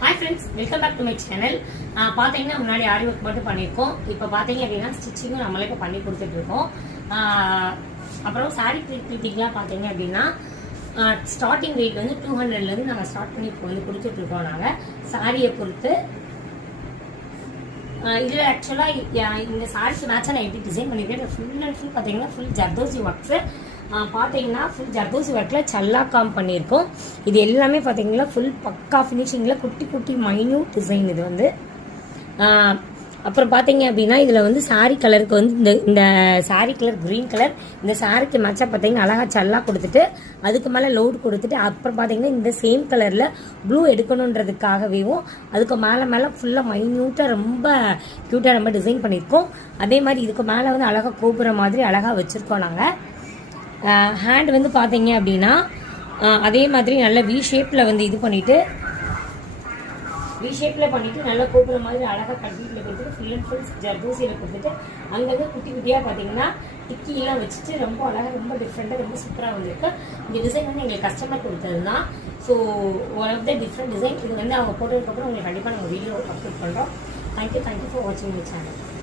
Hi friends, welcome back to my channel. பாத்தீங்கன்னா முன்னாடி ஆரி work மட்டும் பண்ணிருக்கோம். இப்போ பாத்தீங்க அப்படின்னா ஸ்டிச்சிங்கும் நம்மளே இப்போ பண்ணி கொடுத்துட்டு இருக்கோம். அப்புறம் சாரி ப்ளீட்டிங்லாம் பாத்தீங்க அப்படின்னா ஸ்டார்டிங் ரேட் வந்து 200ல இருந்து நாங்கள் ஸ்டார்ட் பண்ணி இப்போ வந்து கொடுத்துட்டு இருக்கோம். நாங்கள் சாரியை பொறுத்து இதில் ஆக்சுவலாக இந்த சாரிக்கு மேட்சாக நான் எப்படி டிசைன் பண்ணியிருக்கேன் ஃபுல் அண்ட் ஃபுல் பார்த்தீங்கன்னா ஃபுல் ஜர்தோசி ஒர்க்ஸு பார்த்தீங்கன்னா ஃபுல் ஜர்தோசி ஒர்க்கில் சல்லாக்காம் பண்ணியிருக்கோம். இது எல்லாமே பார்த்தீங்கன்னா ஃபுல் பக்கா ஃபினிஷிங்கில் குட்டி குட்டி மைன்யூட் டிசைன் இது வந்து. அப்புறம் பார்த்தீங்க அப்படின்னா இதில் வந்து சாரீ கலருக்கு வந்து இந்த சாரீ கலர் க்ரீன் கலர், இந்த சாரிக்கு மேட்சாக பார்த்தீங்கன்னா அழகாக சல்லா கொடுத்துட்டு அதுக்கு மேலே லோடு கொடுத்துட்டு அப்புறம் பார்த்தீங்கன்னா இந்த சேம் கலரில் ப்ளூ எடுக்கணுன்றதுக்காகவேவும் அதுக்கு மேலே ஃபுல்லாக மைன்யூட்டாக ரொம்ப க்யூட்டாக நம்ம டிசைன் பண்ணியிருக்கோம். அதே மாதிரி இதுக்கு மேலே வந்து அழகாக கோபுர மாதிரி அழகாக வச்சுருக்கோம் நாங்கள். ஹேண்ட் வந்து பார்த்தீங்க அப்படின்னா அதே மாதிரி நல்ல வி ஷேப்பில் வந்து இது பண்ணிவிட்டு நல்லா கோபுர மாதிரி அழகாக கட்டியில் கொடுத்துட்டு ஃபுல் அண்ட் ஃபுல் ஜர்தோசியில் கொடுத்துட்டு அங்கங்கே குட்டி குட்டியாக பார்த்தீங்கன்னா டிக்கிலாம் வச்சுட்டு ரொம்ப அழகாக ரொம்ப டிஃப்ரெண்ட்டாக ரொம்ப சூப்பராக வந்திருக்கு. இந்த டிசைன் வந்து எங்களுக்கு கஸ்டமர் கொடுத்தது தான். So one of the different design இது வந்து அவங்க போட்டதுக்கப்புறம் உங்களுக்கு கண்டிப்பாக நாங்கள் வீடியோ அப்லோட் பண்ணுறோம். தேங்க்யூ ஃபார் வாட்சிங் மை சேனல்.